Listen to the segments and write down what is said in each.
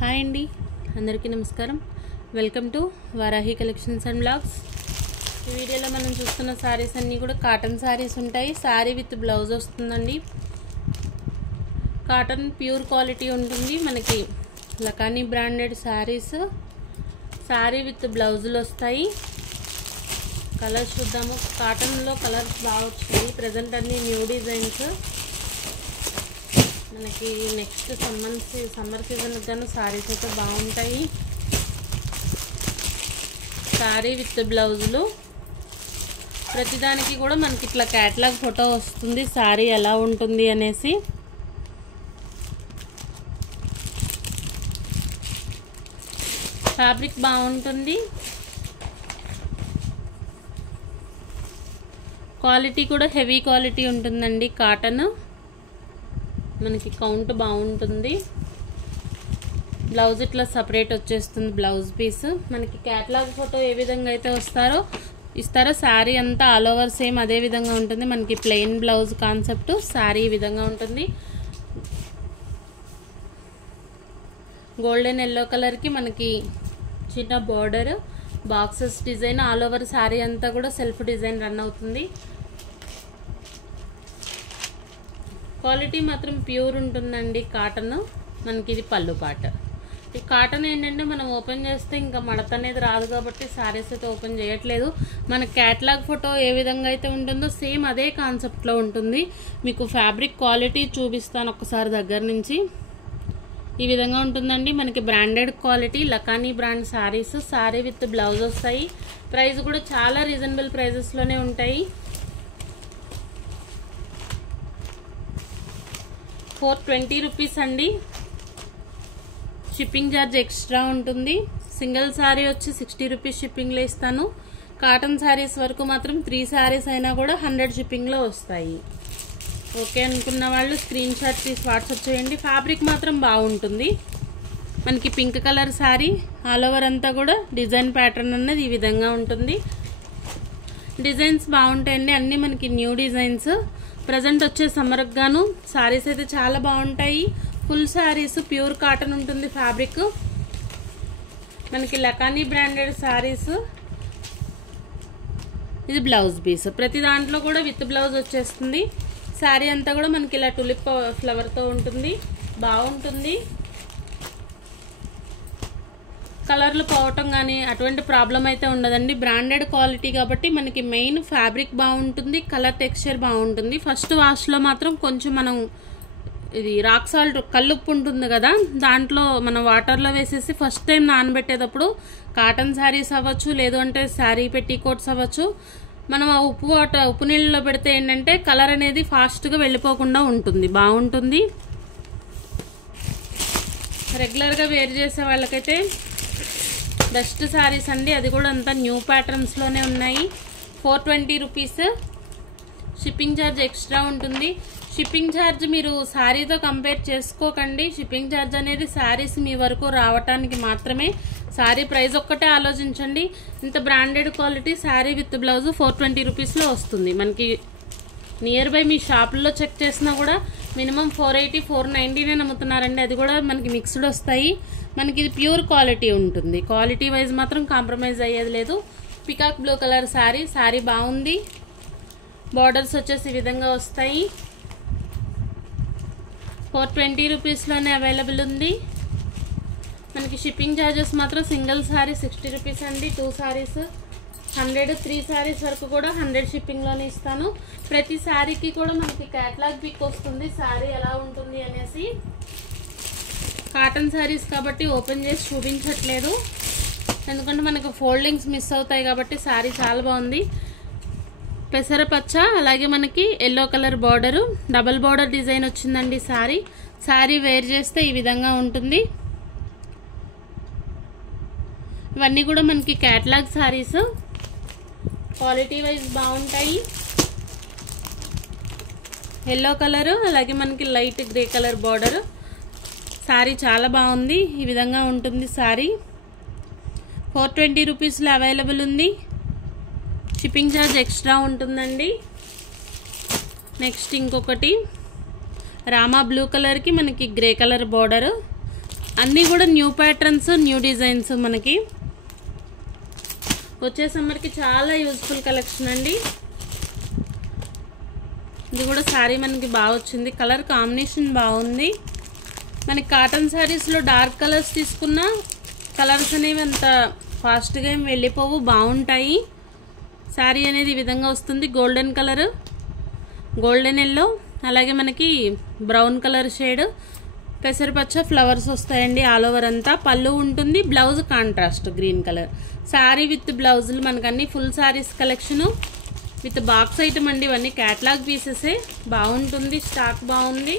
Hi అండి, అందరికీ నమస్కారం. Welcome to Varahi collections and blogs. ఈ వీడియోలో మనం చూస్తున్న శారీస్ అన్నీ కూడా కాటన్ శారీస్ ఉంటాయి. శారీ విత్ బ్లౌజ్ వస్తుందండి. కాటన్ ప్యూర్ క్వాలిటీ ఉంటుంది. మనకి లకానీ బ్రాండెడ్ శారీస్, శారీ విత్ బ్లౌజులు వస్తాయి. కలర్స్ చూద్దాము. కాటన్లో కలర్స్ బాగా వచ్చింది. ప్రజెంట్ అన్ని న్యూ డిజైన్స్. మనకి నెక్స్ట్ సమ్మర్ సీజన్కి గాను శారీస్ అయితే బాగుంటాయి. శారీ విత్ బ్లౌజులు ప్రతిదానికి కూడా మనకి ఇట్లా క్యాటలాగ్ ఫోటో వస్తుంది, శారీ ఎలా ఉంటుంది అనేసి. ఫ్యాబ్రిక్ బాగుంటుంది, క్వాలిటీ కూడా హెవీ క్వాలిటీ ఉంటుందండి. కాటన్ మనకి కౌంట్ బాగుంటుంది. బ్లౌజ్ ఇట్లా సపరేట్ వచ్చేస్తుంది బ్లౌజ్ పీస్. మనకి క్యాటలాగ్ ఫోటో ఏ విధంగా అయితే ఇస్తారో శారీ అంతా ఆల్ ఓవర్ సేమ్ అదే విధంగా ఉంటుంది. మనకి ప్లెయిన్ బ్లౌజ్ కాన్సెప్ట్, శారీ ఈ విధంగా ఉంటుంది. గోల్డెన్ ఎల్లో కలర్కి మనకి చిన్న border, boxes design, all over sari అంతా కూడా సెల్ఫ్ డిజైన్ రన్ అవుతుంది. క్వాలిటీ మాత్రం ప్యూర్ ఉంటుందండి కాటన్. మనకి ఇది పళ్ళు పాట. ఈ కాటన్ ఏంటంటే మనం ఓపెన్ చేస్తే ఇంకా మడత అనేది రాదు కాబట్టి శారీస్ అయితే ఓపెన్ చేయట్లేదు. మన క్యాటలాగ్ ఫోటో ఏ విధంగా అయితే ఉంటుందో సేమ్ అదే కాన్సెప్ట్లో ఉంటుంది. మీకు ఫ్యాబ్రిక్ క్వాలిటీ చూపిస్తాను ఒకసారి దగ్గర నుంచి. ఈ విధంగా ఉంటుందండి. మనకి బ్రాండెడ్ క్వాలిటీ లకానీ brand saris, sari with blouse వస్తాయి. ప్రైస్ కూడా చాలా రీజనబుల్ ప్రైజెస్లోనే ఉంటాయి. 420 రూపీస్ అండి. షిప్పింగ్ ఛార్జ్ ఎక్స్ట్రా ఉంటుంది. సింగిల్ శారీ వచ్చి 60 రూపీస్ షిప్పింగ్లో ఇస్తాను. కాటన్ శారీస్ వరకు మాత్రం 3 శారీస్ అయినా కూడా 100 షిప్పింగ్లో వస్తాయి. ఓకే అనుకున్న వాళ్ళు స్క్రీన్ షాట్ తీసి వాట్సాప్ చేయండి. ఫ్యాబ్రిక్ మాత్రం బాగుంటుంది. మనకి pink colour sari, all over అంతా కూడా డిజైన్ ప్యాటర్న్ అన్నది ఈ విధంగా ఉంటుంది. డిజైన్స్ బాగుంటాయండి, అన్నీ మనకి న్యూ డిజైన్స్. ప్రజెంట్ వచ్చే సమ్మర్కి గాను శారీస్ అయితే చాలా బాగుంటాయి. ఫుల్ శారీస్ ప్యూర్ కాటన్ ఉంటుంది ఫ్యాబ్రిక్. మనకి లకానీ బ్రాండెడ్ శారీస్. ఇది బ్లౌజ్ పీస్. ప్రతి దాంట్లో కూడా విత్ బ్లౌజ్ వచ్చేస్తుంది. శారీ అంతా కూడా మనకి ఇలా టులిప్ ఫ్లవర్తో ఉంటుంది, బాగుంటుంది. కలర్లు పోవటం కానీ అటువంటి ప్రాబ్లం అయితే ఉండదండి. బ్రాండెడ్ క్వాలిటీ కాబట్టి మనకి మెయిన్ ఫ్యాబ్రిక్ బాగుంటుంది, కలర్ టెక్స్చర్ బాగుంటుంది. ఫస్ట్ వాష్లో మాత్రం కొంచెం మనం ఇది రాక్ సాల్ట్, కల్లుప్పు ఉంటుంది కదా, దాంట్లో మనం వాటర్లో వేసేసి ఫస్ట్ టైం నానబెట్టేటప్పుడు కాటన్ శారీస్ అవ్వచ్చు, లేదు అంటే శారీ పెట్టికోట్స్ అవ్వచ్చు, మనం ఆ ఉప్పు నీళ్ళలో పెడితే ఏంటంటే కలర్ అనేది ఫాస్ట్గా వెళ్ళిపోకుండా ఉంటుంది, బాగుంటుంది. రెగ్యులర్గా వేర్ చేసే వాళ్ళకైతే బెస్ట్ శారీస్ అండి. అది కూడా అంతా న్యూ ప్యాటర్న్స్లోనే ఉన్నాయి. 420 రూపీస్. షిప్పింగ్ ఛార్జ్ ఎక్స్ట్రా ఉంటుంది. షిప్పింగ్ ఛార్జ్ మీరు శారీతో కంపేర్ చేసుకోకండి. షిప్పింగ్ ఛార్జ్ అనేది శారీస్ మీ వరకు రావటానికి మాత్రమే. శారీ ప్రైస్ ఒక్కటే ఆలోచించండి. ఇంత branded quality sari with blouse 420 రూపీస్లో వస్తుంది. మనకి నియర్ బై మీ షాపుల్లో చెక్ చేసినా కూడా మినిమం 480, 490 అమ్ముతున్నారండి. అది కూడా మనకి మిక్స్డ్ వస్తాయి. మనకి ఇది ప్యూర్ క్వాలిటీ ఉంటుంది. క్వాలిటీ వైజ్ మాత్రం కాంప్రమైజ్ అయ్యేది లేదు. Peacock blue colour sari, sari బాగుంది. బార్డర్స్ వచ్చేసి ఈ విధంగా వస్తాయి. 420 రూపీస్లోనే అవైలబుల్ ఉంది. మనకి షిప్పింగ్ ఛార్జెస్ మాత్రం సింగిల్ శారీ 60 రూపీస్ అండి. 2 శారీస్ 100, 3 శారీస్ వరకు కూడా 100 షిప్పింగ్లోనే ఇస్తాను. ప్రతి శారీకి కూడా మనకి క్యాటలాగ్ పిక్ వస్తుంది, శారీ ఎలా ఉంటుంది అనేసి. కాటన్ శారీస్ కాబట్టి ఓపెన్ చేసి చూపించట్లేదు, ఎందుకంటే మనకు ఫోల్డింగ్స్ మిస్ అవుతాయి కాబట్టి. శారీ చాలా బాగుంది. పెసరపచ్చ, అలాగే మనకి yellow colour border, double border design వచ్చిందండి శారీ. శారీ వేర్ చేస్తే ఈ విధంగా ఉంటుంది. ఇవన్నీ కూడా మనకి క్యాటలాగ్ శారీస్. క్వాలిటీ వైజ్ బాగుంటాయి. ఎల్లో కలర్, అలాగే మనకి light grey colour border. Sari చాలా బాగుంది. ఈ విధంగా ఉంటుంది శారీ. 420 రూపీస్లో అవైలబుల్ ఉంది. షిప్పింగ్ ఛార్జ్ ఎక్స్ట్రా ఉంటుందండి. నెక్స్ట్ ఇంకొకటి రామా బ్లూ కలర్కి మనకి గ్రే కలర్ బార్డర్, అన్నీ కూడా న్యూ ప్యాటర్న్స్, న్యూ డిజైన్స్. మనకి వచ్చే సమ్మర్కి చాలా యూజ్ఫుల్ కలెక్షన్ అండి. ఇది కూడా శారీ మనకి బాగా వచ్చింది, కలర్ కాంబినేషన్ బాగుంది. మనకి కాటన్ శారీస్లో డార్క్ కలర్స్ తీసుకున్నా కలర్స్ అనేవి అంత ఫాస్ట్గా ఏమి వెళ్ళిపోవు, బాగుంటాయి. శారీ అనేది ఈ విధంగా వస్తుంది. గోల్డెన్ కలర్, గోల్డెన్ ఎల్లో, అలాగే మనకి బ్రౌన్ కలర్ షేడ్, పెసరపచ్చ ఫ్లవర్స్ వస్తాయండి ఆల్ ఓవర్ అంతా. పళ్ళు ఉంటుంది, blouse contrast green colour. Sari with బ్లౌజులు మనకు అన్ని full saris collection with box item అండి. ఇవన్నీ క్యాటలాగ్ పీసెసే, బాగుంటుంది, స్టాక్ బాగుంది.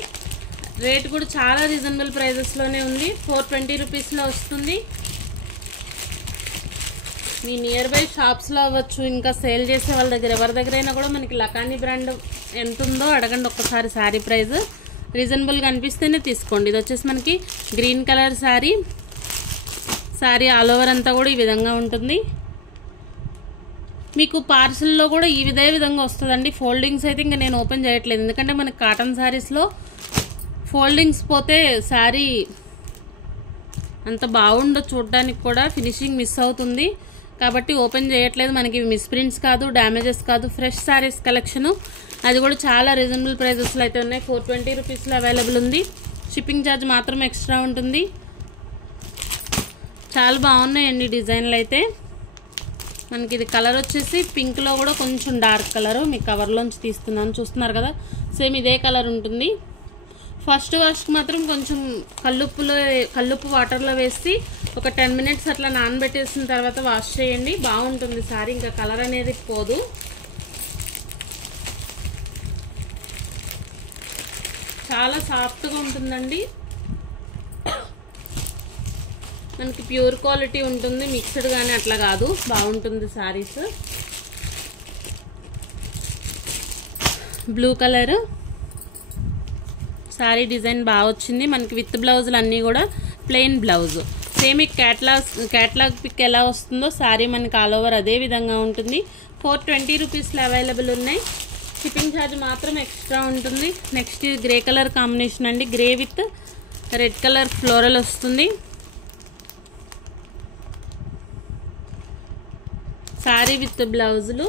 రేట్ కూడా చాలా రీజనబుల్ ప్రైజెస్లోనే ఉంది. 420 రూపీస్లో వస్తుంది. మీ నియర్ బై షాప్స్లో అవ్వచ్చు, ఇంకా సేల్ చేసే వాళ్ళ దగ్గర ఎవరి దగ్గర అయినా కూడా మనకి లకానీ బ్రాండ్ ఎంత ఉందో అడగండి ఒక్కసారి. శారీ ప్రైస్ రీజనబుల్గా అనిపిస్తేనే తీసుకోండి. ఇది వచ్చేసి మనకి green colour sari. Sari all over అంతా కూడా ఈ విధంగా ఉంటుంది. మీకు పార్సల్లో కూడా ఇదే విధంగా వస్తుందండి. ఫోల్డింగ్స్ అయితే ఇంకా నేను ఓపెన్ చేయట్లేదు, ఎందుకంటే మనకి కాటన్ శారీస్లో ఫోల్డింగ్స్ పోతే శారీ అంత బాగుండదు, చూడడానికి కూడా ఫినిషింగ్ మిస్ అవుతుంది. కాబట్టి ఓపెన్ చేయట్లేదు. మనకి మిస్ ప్రింట్స్ కాదు, డ్యామేజెస్ కాదు, ఫ్రెష్ శారీస్ కలెక్షను. అది కూడా చాలా రీజనబుల్ ప్రైజెస్లో అయితే ఉన్నాయి. 420 రూపీస్లో అవైలబుల్ ఉంది. షిప్పింగ్ ఛార్జ్ మాత్రం ఎక్స్ట్రా ఉంటుంది. చాలా బాగున్నాయండి డిజైన్లు అయితే. మనకి ఇది కలర్ వచ్చేసి పింక్లో కూడా కొంచెం డార్క్ కలరు, మీ కవర్లోంచి తీస్తున్నాను, చూస్తున్నారు కదా, సేమ్ ఇదే కలర్ ఉంటుంది. ఫస్ట్ వాష్కి మాత్రం కొంచెం కల్లుప్పు వాటర్లో వేసి ఒక 10 మినిట్స్ అట్లా నానబెట్టేసిన తర్వాత వాష్ చేయండి, బాగుంటుంది సారీ, ఇంకా కలర్ అనేది పోదు. చాలా సాఫ్ట్గా ఉంటుందండి. మనకి ప్యూర్ క్వాలిటీ ఉంటుంది, మిక్స్డ్ కానీ అట్లా కాదు, బాగుంటుంది saris. Blue colour sorry design బాగా వచ్చింది. మనకి విత్ బ్లౌజులు అన్నీ కూడా ప్లెయిన్ బ్లౌజ్. సేమ్ ఈ క్యాటలాగ్ పిక్ ఎలా వస్తుందో సారీ మనకి ఆల్ ఓవర్ అదే విధంగా ఉంటుంది. 420 రూపీస్లో అవైలబుల్ ఉన్నాయి. షిప్పింగ్ ఛార్జ్ మాత్రం ఎక్స్ట్రా ఉంటుంది. నెక్స్ట్ ఇది గ్రే కలర్ కాంబినేషన్ అండి. Grey with red colour floral వస్తుంది. సారీ విత్ బ్లౌజులు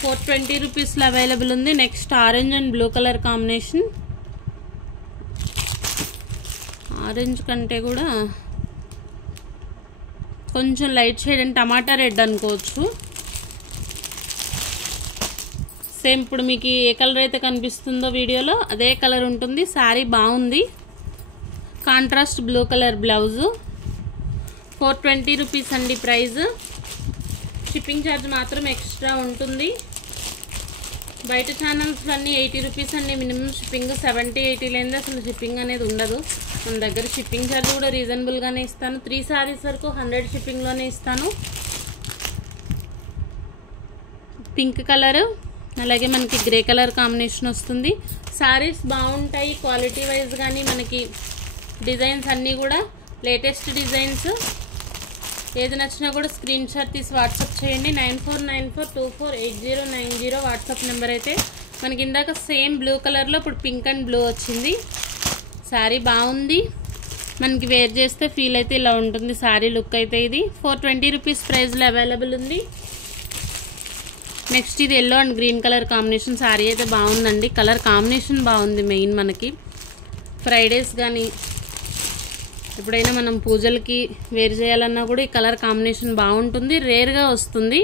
420 రూపీస్లో అవైలబుల్ ఉంది. Next orange and blue colour combination. Orange కంటే కూడా కొంచెం light shade and tomato red అనుకోవచ్చు. సేమ్ ఇప్పుడు మీకు ఏ కలర్ అయితే కనిపిస్తుందో వీడియోలో అదే కలర్ ఉంటుంది. శారీ బాగుంది. Contrast blue colour blouse. 420 rupees అండి ప్రైజ్. షిప్పింగ్ ఛార్జ్ మాత్రం ఎక్స్ట్రా ఉంటుంది. బయట ఛానల్స్ అన్నీ 80 రూపీస్ అండి మినిమం షిప్పింగ్. 70-80 లేనిదే అసలు షిప్పింగ్ అనేది ఉండదు. మన దగ్గర షిప్పింగ్ ఛార్జ్ కూడా రీజనబుల్గానే ఇస్తాను. 3 సారీస్ వరకు 100 షిప్పింగ్లోనే ఇస్తాను. పింక్ కలర్ అలాగే మనకి గ్రే కలర్ కాంబినేషన్ వస్తుంది. సారీస్ బాగుంటాయి క్వాలిటీ వైజ్, కానీ మనకి డిజైన్స్ అన్నీ కూడా లేటెస్ట్ డిజైన్స్. ఏది నచ్చినా కూడా స్క్రీన్ షాట్ తీసి వాట్సాప్ చేయండి. 9494248090 వాట్సాప్ నెంబర్. అయితే మనకి ఇందాక సేమ్ బ్లూ కలర్లో ఇప్పుడు పింక్ అండ్ బ్లూ వచ్చింది. శారీ బాగుంది. మనకి వేర్ చేస్తే ఫీల్ అయితే ఇలా ఉంటుంది శారీ లుక్ అయితే. ఇది 420 రూపీస్ ప్రైస్లో అవైలబుల్ ఉంది. నెక్స్ట్ ఇది yellow and green colour combination. Sari అయితే బాగుందండి, కలర్ కాంబినేషన్ బాగుంది. మెయిన్ మనకి ఫ్రైడేస్ కానీ ఎప్పుడైనా మనం పూజలకి వేర్ చేయాలన్నా కూడా ఈ కలర్ కాంబినేషన్ బాగుంటుంది. రేర్గా వస్తుంది.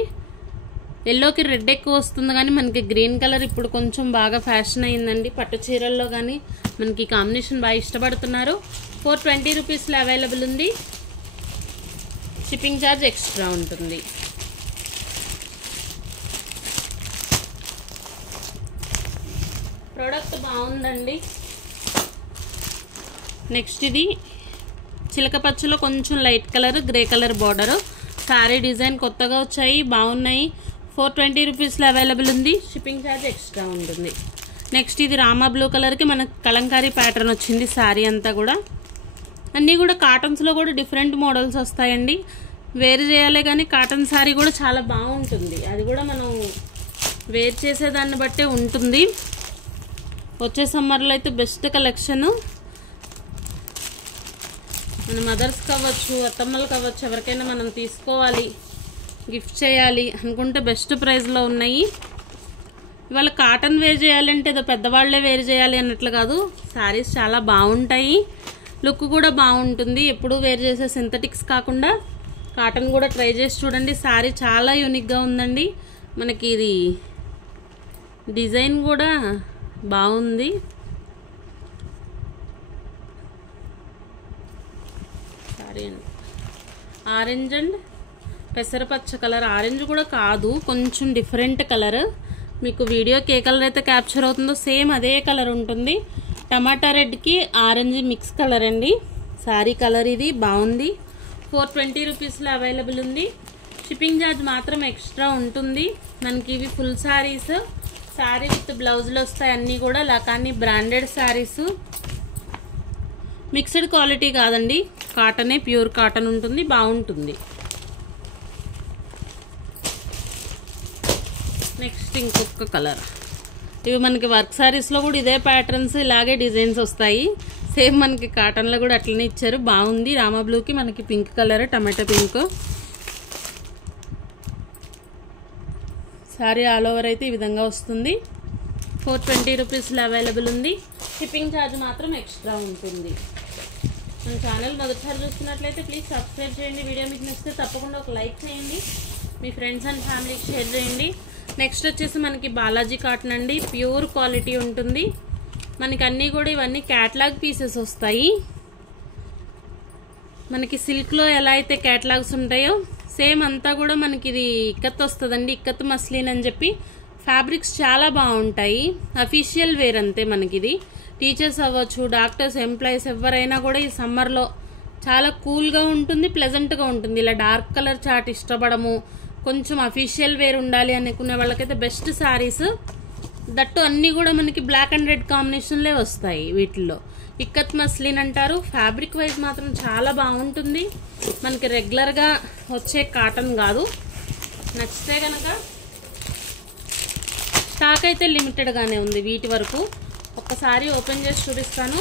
ఎల్లోకి రెడ్ ఎక్కువ వస్తుంది, కానీ మనకి గ్రీన్ కలర్ ఇప్పుడు కొంచెం బాగా ఫ్యాషన్ అయిందండి. పట్టు చీరల్లో కానీ మనకి కాంబినేషన్ బాగా ఇష్టపడుతున్నారు. 420 రూపీస్లో అవైలబుల్ ఉంది. షిప్పింగ్ ఛార్జ్ ఎక్స్ట్రా ఉంటుంది. ప్రోడక్ట్ బాగుందండి. నెక్స్ట్ ఇది చిలక పచ్చలో కొంచెం light colour grey colour border. Sari design కొత్తగా వచ్చాయి, బాగున్నాయి. 420 రూపీస్లో అవైలబుల్ ఉంది. షిప్పింగ్ ఛార్జ్ ఎక్స్ట్రా ఉంటుంది. నెక్స్ట్ ఇది రామా బ్లూ కలర్కి మనకు కలంకారీ ప్యాటర్న్ వచ్చింది. శారీ అంతా కూడా అన్నీ కూడా కాటన్స్లో కూడా డిఫరెంట్ మోడల్స్ వస్తాయండి. వేర్ చేయాలి కానీ కాటన్ శారీ కూడా చాలా బాగుంటుంది. అది కూడా మనం వేర్ చేసేదాన్ని బట్టే ఉంటుంది. వచ్చే సమ్మర్లో అయితే బెస్ట్ కలెక్షన్. మన మదర్స్కి అవ్వచ్చు, అత్తమ్మలకు అవ్వచ్చు, ఎవరికైనా మనం తీసుకోవాలి, గిఫ్ట్ చేయాలి అనుకుంటే బెస్ట్ ప్రైస్లో ఉన్నాయి. ఇవాళ కాటన్ వేర్ చేయాలంటే ఏదో పెద్దవాళ్లే వేర్ చేయాలి అన్నట్లు కాదు, శారీస్ చాలా బాగుంటాయి, లుక్ కూడా బాగుంటుంది. ఎప్పుడు వేర్ చేసే సింథటిక్స్ కాకుండా కాటన్ కూడా ట్రై చేసి చూడండి. శారీ చాలా యూనిక్గా ఉందండి. మనకి ఇది డిజైన్ కూడా బాగుంది. సారీ అండి, ఆరెంజ్ అండ్ పెసరపచ్చ కలర్. ఆరెంజ్ కూడా కాదు, కొంచెం డిఫరెంట్ కలర్. మీకు వీడియోకి ఏ కలర్ అయితే క్యాప్చర్ అవుతుందో సేమ్ అదే కలర్ ఉంటుంది. టమాటా రెడ్కి ఆరెంజ్ మిక్స్ కలర్ అండి. శారీ కలర్ ఇది బాగుంది. 420 రూపీస్లో అవైలబుల్ ఉంది. షిప్పింగ్ ఛార్జ్ మాత్రం ఎక్స్ట్రా ఉంటుంది. మనకి ఇవి ఫుల్ శారీస్, శారీ విత్ బ్లౌజులు వస్తాయి. అన్నీ కూడా లకానీ బ్రాండెడ్ శారీస్, మిక్స్డ్ క్వాలిటీ కాదండి, కాటనే, ప్యూర్ కాటన్ ఉంటుంది, బాగుంటుంది. నెక్స్ట్ ఇంకొక కలర్. ఇవి మనకి వర్క్ శారీస్లో కూడా ఇదే ప్యాటర్న్స్, ఇలాగే డిజైన్స్ వస్తాయి. సేమ్ మనకి కాటన్లో కూడా అట్లనే ఇచ్చారు, బాగుంది. రామా బ్లూకి మనకి pink colour, tomato pink. Sari all over అయితే ఈ విధంగా వస్తుంది. 420 రూపీస్లో అవైలబుల్ ఉంది. షిప్పింగ్ ఛార్జ్ మాత్రం ఎక్స్ట్రా ఉంటుంది. మన ఛానల్ మొదటిసారి చూస్తున్నట్లయితే ప్లీజ్ సబ్స్క్రైబ్ చేయండి. వీడియో మీకు నచ్చితే తప్పకుండా ఒక లైక్ చేయండి, మీ ఫ్రెండ్స్ అండ్ ఫ్యామిలీకి షేర్ చేయండి. నెక్స్ట్ వచ్చేసి మనకి బాలాజీ కాటన్ అండి, ప్యూర్ క్వాలిటీ ఉంటుంది. మనకి అన్నీ కూడా ఇవన్నీ క్యాటలాగ్ పీసెస్ వస్తాయి. మనకి సిల్క్లో ఎలా అయితే క్యాటలాగ్స్ ఉంటాయో సేమ్ అంతా కూడా మనకి ఇది ఇక్కత్ వస్తుందండి. ఇక్కత్ మస్లిన్ అని చెప్పి ఫ్యాబ్రిక్స్ చాలా బాగుంటాయి. అఫీషియల్ వేర్ అంతే. మనకి ఇది టీచర్స్ అవ్వచ్చు, డాక్టర్స్, ఎంప్లాయీస్ ఎవరైనా కూడా ఈ సమ్మర్లో చాలా కూల్గా ఉంటుంది, ప్లెజెంట్గా ఉంటుంది. ఇలా డార్క్ కలర్ చార్ట్ ఇష్టపడము, కొంచెం అఫీషియల్ వేర్ ఉండాలి అనుకునే వాళ్ళకైతే బెస్ట్ శారీస్. దట్టు అన్నీ కూడా మనకి బ్లాక్ అండ్ రెడ్ కాంబినేషన్లే వస్తాయి. వీటిల్లో ఇక్కత్ మస్లిన్ అంటారు. ఫ్యాబ్రిక్ వైజ్ మాత్రం చాలా బాగుంటుంది. మనకి రెగ్యులర్గా వచ్చే కాటన్ కాదు. నచ్చితే కనుక స్టాక్ అయితే లిమిటెడ్గానే ఉంది వీటి వరకు. ఒక్కసారి ఓపెన్ చేసి చూపిస్తాను.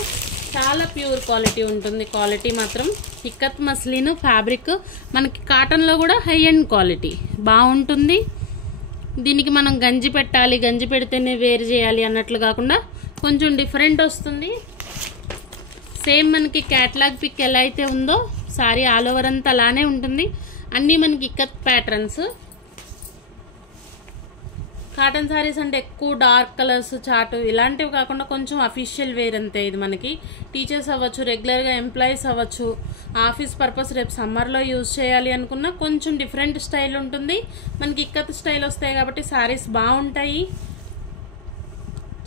చాలా ప్యూర్ క్వాలిటీ ఉంటుంది. క్వాలిటీ మాత్రం ఇక్కత్ మస్లిన్ ఫ్యాబ్రిక్, మనకి కాటన్లో కూడా హై అండ్ క్వాలిటీ బాగుంటుంది. దీనికి మనం గంజి పెట్టాలి, గంజి పెడితేనే వేర్ చేయాలి అన్నట్లు కాకుండా కొంచెం డిఫరెంట్ వస్తుంది. సేమ్ మనకి క్యాటలాగ్ పిక్ ఎలా అయితే ఉందో సారీ ఆల్ ఓవర్ అంతా అలానే ఉంటుంది. అన్నీ మనకి ఇక్కత్ ప్యాటర్న్స్. కాటన్ శారీస్ అంటే ఎక్కువ డార్క్ కలర్స్ చాటు ఇలాంటివి కాకుండా కొంచెం అఫీషియల్ వేర్ అంతే. ఇది మనకి టీచర్స్ అవ్వచ్చు, రెగ్యులర్గా ఎంప్లాయీస్ అవ్వచ్చు, ఆఫీస్ పర్పస్ రేపు సమ్మర్లో యూజ్ చేయాలి అనుకున్నా కొంచెం డిఫరెంట్ స్టైల్ ఉంటుంది. మనకి ఇక్కత్ స్టైల్ వస్తాయి కాబట్టి శారీస్ బాగుంటాయి.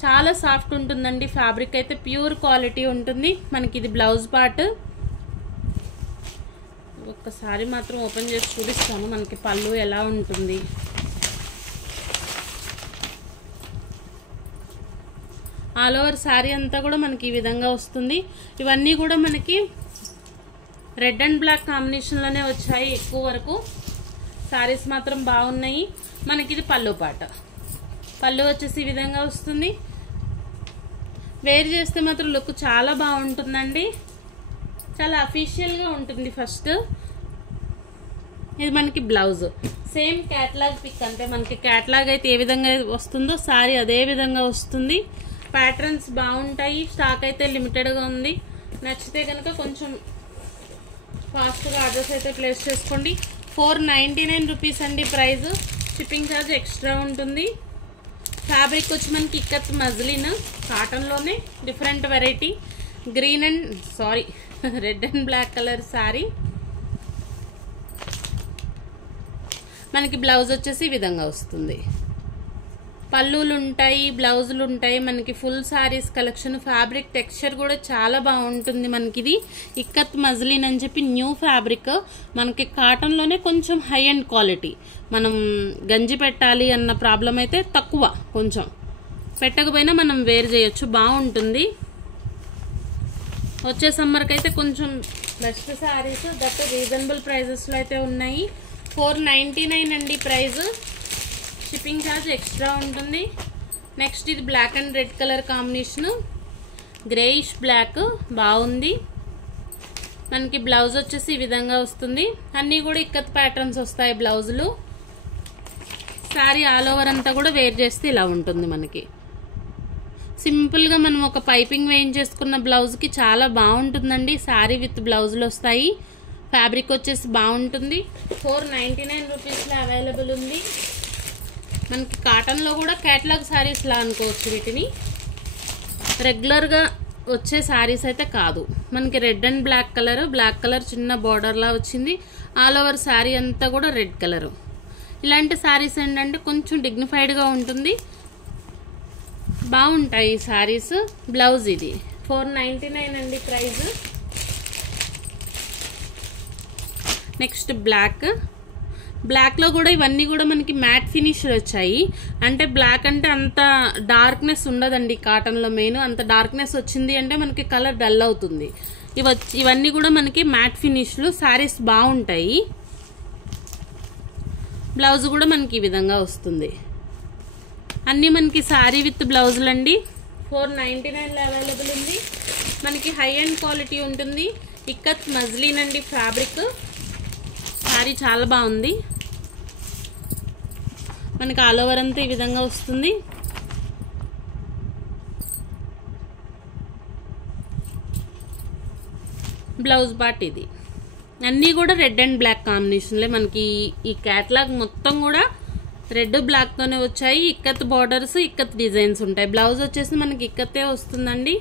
చాలా సాఫ్ట్ ఉంటుందండి. ఫ్యాబ్రిక్ అయితే ప్యూర్ క్వాలిటీ ఉంటుంది. మనకి ఇది బ్లౌజ్ పార్ట్. ఒక్కసారి మాత్రం ఓపెన్ చేసి చూపిస్తాను మనకి పళ్ళు ఎలా ఉంటుంది. ఆల్ ఓవర్ శారీ అంతా కూడా మనకి ఈ విధంగా వస్తుంది. ఇవన్నీ కూడా మనకి రెడ్ అండ్ బ్లాక్ కాంబినేషన్లోనే వచ్చాయి ఎక్కువ వరకు. శారీస్ మాత్రం బాగున్నాయి. మనకి ఇది పళ్ళు పాట. పళ్ళు వచ్చేసి ఈ విధంగా వస్తుంది. వేర్ చేస్తే మాత్రం లుక్ చాలా బాగుంటుందండి. చాలా అఫీషియల్గా ఉంటుంది. ఫస్ట్ ఇది మనకి బ్లౌజ్. సేమ్ క్యాటలాగ్ పిక్ అంటే మనకి క్యాటలాగ్ అయితే ఏ విధంగా వస్తుందో శారీ అదే విధంగా వస్తుంది. ప్యాటర్న్స్ బాగుంటాయి. స్టాక్ అయితే లిమిటెడ్గా ఉంది. నచ్చితే కనుక కొంచెం ఫాస్ట్గా ఆర్డర్స్ అయితే ప్లేస్ చేసుకోండి. 499 రూపీస్ అండి ప్రైస్. షిప్పింగ్ ఛార్జ్ ఎక్స్ట్రా ఉంటుంది. ఫ్యాబ్రిక్ వచ్చి మనకి ఇక్కత్ మజ్లిన్ కాటన్లోనే different variety. Green and red and black colour sari. మనకి బ్లౌజ్ వచ్చేసి ఈ విధంగా వస్తుంది. పళ్ళులు ఉంటాయి, బ్లౌజులు ఉంటాయి. మనకి full saris collection. Fabric texture కూడా చాలా బాగుంటుంది. మనకి ఇది ఇక్కత్ మజ్లిన్ అని చెప్పి న్యూ ఫ్యాబ్రిక్. మనకి కాటన్లోనే కొంచెం హై అండ్ క్వాలిటీ. మనం గంజి పెట్టాలి అన్న ప్రాబ్లం అయితే తక్కువ, కొంచెం పెట్టకపోయినా మనం వేర్ చేయొచ్చు, బాగుంటుంది. వచ్చే సమ్మర్కి అయితే కొంచెం బెస్ట్ శారీస్, దట్ రీజనబుల్ ప్రైజెస్లో అయితే ఉన్నాయి. 499 అండి ప్రైస్. షిప్పింగ్ ఛార్జ్ ఎక్స్ట్రా ఉంటుంది. నెక్స్ట్ ఇది black and red colour combination. Greyish black బాగుంది. మనకి బ్లౌజ్ వచ్చేసి ఈ విధంగా వస్తుంది. అన్నీ కూడా ఇక్కత్ ప్యాటర్న్స్ వస్తాయి బ్లౌజులు. శారీ ఆల్ ఓవర్ అంతా కూడా వేర్ చేస్తే ఇలా ఉంటుంది. మనకి సింపుల్గా మనం ఒక పైపింగ్ వేయించేసుకున్న బ్లౌజ్కి చాలా బాగుంటుందండి. శారీ విత్ బ్లౌజులు వస్తాయి. ఫ్యాబ్రిక్ వచ్చేసి బాగుంటుంది. 499 రూపీస్లో అవైలబుల్ ఉంది. మనకి కాటన్లో కూడా క్యాటలాగ్ శారీస్లా అనుకోవచ్చు. వీటిని రెగ్యులర్గా వచ్చే శారీస్ అయితే కాదు. మనకి రెడ్ అండ్ బ్లాక్ కలర్ చిన్న బార్డర్లా వచ్చింది. ఆల్ ఓవర్ శారీ అంతా కూడా రెడ్ కలరు. ఇలాంటి శారీస్ ఏంటంటే కొంచెం డిగ్నిఫైడ్గా ఉంటుంది, బాగుంటాయి ఈ శారీస్. బ్లౌజ్ ఇది 499 అండి ప్రైస్. నెక్స్ట్ బ్లాక్లో కూడా ఇవన్నీ కూడా మనకి మ్యాట్ ఫినిష్ వచ్చాయి. అంటే బ్లాక్ అంటే అంత డార్క్నెస్ ఉండదండి కాటన్లో. మెయిన్ అంత డార్క్నెస్ వచ్చింది అంటే మనకి కలర్ డల్ అవుతుంది. ఇవన్నీ కూడా మనకి మ్యాట్ ఫినిష్లు. శారీస్ బాగుంటాయి. బ్లౌజ్ కూడా మనకి ఈ విధంగా వస్తుంది. అన్నీ మనకి శారీ విత్ బ్లౌజులు అండి. 499లో అవైలబుల్ ఉంది. మనకి హై అండ్ క్వాలిటీ ఉంటుంది. ఇక్కత్ మజ్లిన్ అండి ఫ్యాబ్రిక్. శారీ చాలా బాగుంది. మనకి ఆల్ ఓవర్ అంతా ఈ విధంగా వస్తుంది. బ్లౌజ్ పార్ట్ ఇది. అన్నీ కూడా రెడ్ అండ్ బ్లాక్ కాంబినేషన్లే. మనకి ఈ క్యాటలాగ్ మొత్తం కూడా రెడ్ బ్లాక్తోనే వచ్చాయి. ఇక్కత్ బార్డర్స్, ఇక్కత్ డిజైన్స్ ఉంటాయి. బ్లౌజ్ వచ్చేసి మనకి ఇక్కతే వస్తుందండి.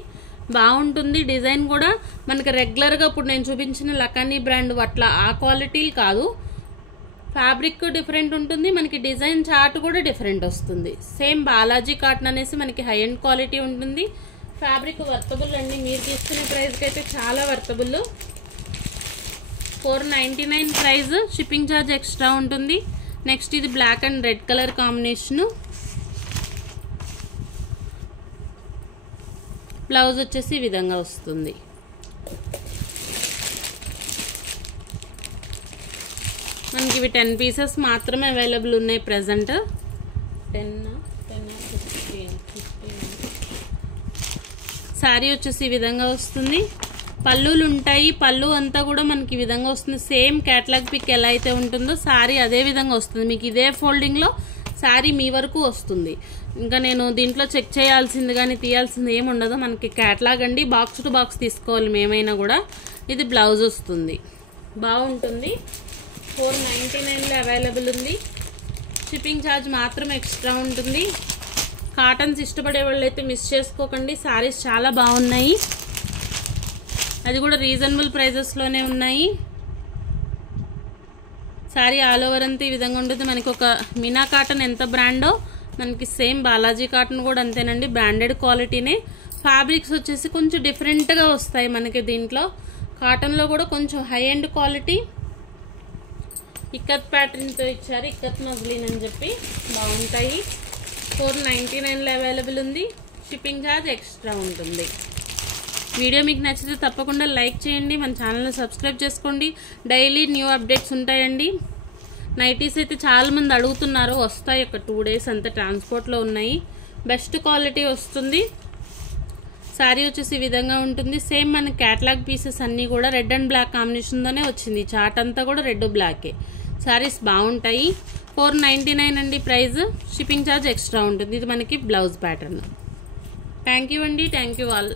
బాగుంటుంది. డిజైన్ కూడా మనకి రెగ్యులర్గా ఇప్పుడు నేను చూపించిన లకానీ బ్రాండ్ అట్లా ఆ క్వాలిటీ కాదు. ఫ్యాబ్రిక్ డిఫరెంట్ ఉంటుంది. మనకి డిజైన్ చార్ట్ కూడా డిఫరెంట్ వస్తుంది. సేమ్ బాలాజీ కాటన్ అనేసి మనకి హై అండ్ క్వాలిటీ ఉంటుంది. ఫ్యాబ్రిక్ వర్తబుల్ అండి. మీరు తీసుకునే ప్రైస్కి అయితే చాలా worthable. 499 price. Shipping charge extra ఉంటుంది. నెక్స్ట్ ఇది black and red colour combination. Blouse వచ్చేసి ఈ విధంగా వస్తుంది. మనకి ఇవి 10 పీసెస్ మాత్రమే అవైలబుల్ ఉన్నాయి ప్రజెంట్. 10 15 శారీ వచ్చేసి ఈ విధంగా వస్తుంది. పళ్ళులు ఉంటాయి. పళ్ళు అంతా కూడా మనకి ఈ విధంగా వస్తుంది. సేమ్ క్యాటలాగ్ పిక్ ఎలా అయితే ఉంటుందో శారీ అదే విధంగా వస్తుంది. మీకు ఇదే ఫోల్డింగ్లో శారీ మీ వరకు వస్తుంది. ఇంకా నేను దీంట్లో చెక్ చేయాల్సింది కానీ తీయాల్సింది ఏమి ఉండదు. మనకి క్యాటలాగ్ అండి. బాక్స్ టు బాక్స్ తీసుకోవాలి మేమైనా కూడా. ఇది బ్లౌజ్ వస్తుంది. బాగుంటుంది. 499లో అవైలబుల్ ఉంది. షిప్పింగ్ ఛార్జ్ మాత్రం ఎక్స్ట్రా ఉంటుంది. కాటన్స్ ఇష్టపడే వాళ్ళు అయితే మిస్ చేసుకోకండి. శారీస్ చాలా బాగున్నాయి. అది కూడా రీజనబుల్ ప్రైజెస్లోనే ఉన్నాయి. శారీ ఆల్ ఓవర్ అంతా ఈ విధంగా ఉంటుంది. మనకి ఒక మీనా కాటన్ ఎంత బ్రాండో మనకి సేమ్ బాలాజీ కాటన్ కూడా అంతేనండి. బ్రాండెడ్ క్వాలిటీనే. ఫ్యాబ్రిక్స్ వచ్చేసి కొంచెం డిఫరెంట్గా వస్తాయి మనకి దీంట్లో. కాటన్లో కూడా కొంచెం హై అండ్ క్వాలిటీ. ఇక్కత్ ప్యాటర్న్తో ఇచ్చారు. ఇక్కత్ మజ్లిన్ అని చెప్పి బాగుంటాయి. 499లో అవైలబుల్ ఉంది. షిప్పింగ్ ఛార్జ్ ఎక్స్ట్రా ఉంటుంది. వీడియో మీకు నచ్చితే తప్పకుండా లైక్ చేయండి. మన ఛానల్ని సబ్స్క్రైబ్ చేసుకోండి. డైలీ న్యూ అప్డేట్స్ ఉంటాయండి. నైటీస్ అయితే చాలామంది అడుగుతున్నారు. వస్తాయి. ఒక 2 days అంతా ట్రాన్స్పోర్ట్లో ఉన్నాయి. బెస్ట్ క్వాలిటీ వస్తుంది. శారీ వచ్చేసి ఈ విధంగా ఉంటుంది. సేమ్ మన క్యాటలాగ్ పీసెస్ అన్నీ కూడా రెడ్ అండ్ బ్లాక్ కాంబినేషన్తోనే వచ్చింది. చార్ట్ అంతా కూడా రెడ్ బ్లాకే. శారీస్ బాగుంటాయి. 499 అండి ప్రైస్. షిప్పింగ్ ఛార్జ్ ఎక్స్ట్రా ఉంటుంది. ఇది మనకి బ్లౌజ్ ప్యాటర్న్. థ్యాంక్ యూ అండి. Thank you all.